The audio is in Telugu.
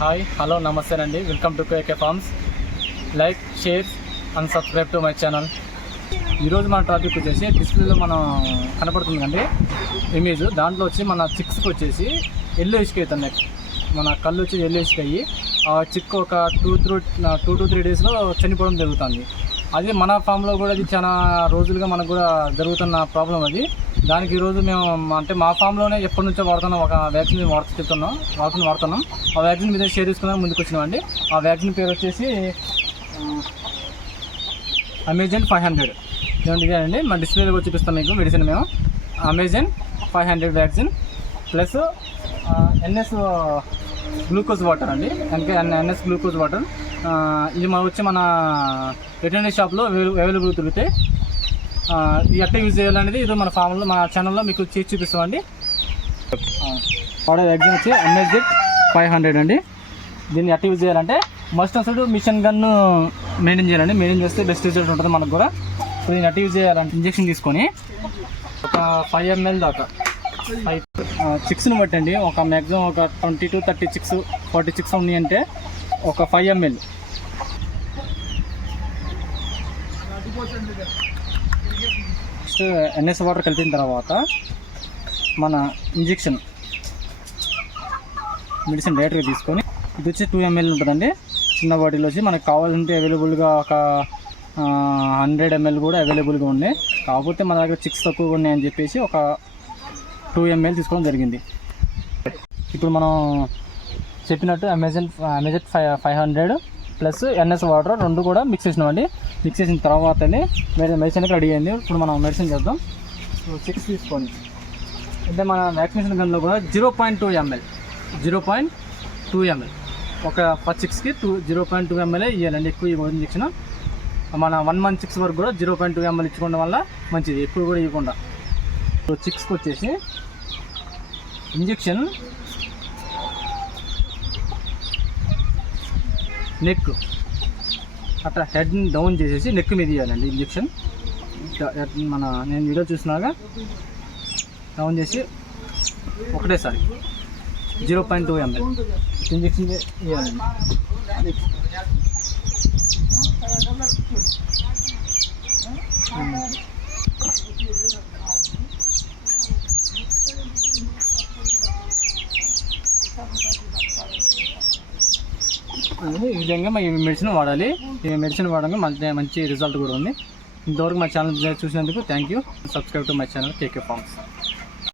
హాయ్ హలో నమస్తే అండి. Welcome to KK farms. Like, share and subscribe to my channel. ఈరోజు మన టాపిక్ వచ్చేసి డిస్ప్లేలో మనం కనపడుతుంది కండి ఇమేజ్. దాంట్లో వచ్చి మన చిక్స్కి వచ్చేసి ఎల్లో ఇసుక అవుతుంది. మన కళ్ళు వచ్చి ఎల్లో ఇసుక అయ్యి ఆ చిక్ ఒక 2 to 3 డేస్లో చనిపోవడం జరుగుతుంది. అది మన ఫామ్లో కూడా ఇది చాలా రోజులుగా మనకు కూడా జరుగుతున్న ప్రాబ్లం అది. దానికి ఈరోజు మేము అంటే మా ఫామ్లోనే ఎప్పటి నుంచో వాడుతున్నాం, ఒక వ్యాక్సిన్ వాడుతున్నాం. ఆ వ్యాక్సిన్ మీద షేర్ చేసుకున్నాం ముందుకు వచ్చినామండి. ఆ వ్యాక్సిన్ పేరు వచ్చేసి అమెజాన్ 500. ఇదండి మా డిస్ప్లేలో కూడా చూపిస్తాం మీకు మెడిసిన్. మేము Amazon 500 vaccine plus NS glucose water అండి. NS glucose water. ఇది మన వెటర్నరీ షాప్లో అవైలబుల్ దొరుకుతాయి. ఇది ఎట్లా యూజ్ చేయాలనేది ఇది మన ఫామ్లో మా ఛానల్లో మీకు చేసి చూపిస్తామండి. వాడే వ్యాక్సిన్ వచ్చి అమెజాన్ 500 అండి. దీన్ని ఎట్లా యూజ్ చేయాలంటే మస్ట్ అసలు మిషన్ గన్ను మెయింటైన్ చేయాలండి. మెయింటైన్ చేస్తే బెస్ట్ రిజల్ట్ ఉంటుంది మనకు కూడా. సో దీన్ని ఎట్లా యూజ్ చేయాలంటే ఇంజెక్షన్ తీసుకొని ఒక 5 ml దాకా చిక్స్ని బట్టండి. ఒక మ్యాక్సిమం ఒక 20 to 30 చిక్స్ 40 చిక్స్ ఉన్నాయి అంటే ఒక 5 ml. నెక్స్ట్ ఎన్ఎస్ వాటర్ కలిపిన తర్వాత మన ఇంజెక్షన్ మెడిసిన్ డైరెక్ట్గా తీసుకొని ఇది వచ్చి 2 ml ఉంటుందండి. చిన్న బాటిల్ వచ్చి మనకు కావాలంటే అవైలబుల్గా ఒక 100 ml కూడా అవైలబుల్గా ఉన్నాయి. కాకపోతే మన దగ్గర చిక్స్ తక్కువగా ఉన్నాయని చెప్పేసి ఒక 2 ml తీసుకోవడం జరిగింది. ఇప్పుడు మనం చెప్పినట్టు అమెజాన్ 500 ప్లస్ ఎన్ఎస్ వాటర్ రెండు కూడా మిక్స్ చేసినామండి. మిక్స్ చేసిన తర్వాతనే మెడిసిన్కి రెడీ అయింది. ఇప్పుడు మనం మెడిసిన్ చేద్దాం. చిక్స్ తీసుకొని అంటే మన వ్యాక్సినేషన్ గన్లో కూడా 0.2 ml ఒక 10 చిక్స్కి 0.2 ml ఇవ్వాలండి. ఎక్కువ ఇవ్వదు ఇంజెక్షన్. మన 1 month చిక్స్ వరకు కూడా 0.2 ml ఇచ్చుకోవడం వల్ల మంచిది, ఎక్కువ కూడా ఇవ్వకుండా. చిక్స్కి వచ్చేసి ఇంజెక్షన్ నెక్ అట్లా హెడ్ని డౌన్ చేసేసి నెక్ మీద ఇవ్వాలండి ఇంజెక్షన్. నేను వీడియో చూసినాక డౌన్ చేసి ఒకటేసారి 0.2 ml ఇంజెక్షన్ ఇవ్వాలండి. ఈ విధంగా ఈ మెడిసిన్ వాడాలి. ఈ మెడిసిన్ వాడడం మంచి రిజల్ట్ కూడా ఉంది. ఇంతవరకు మా ఛానల్ చూసినందుకు thank you. Subscribe to my channel KK forms.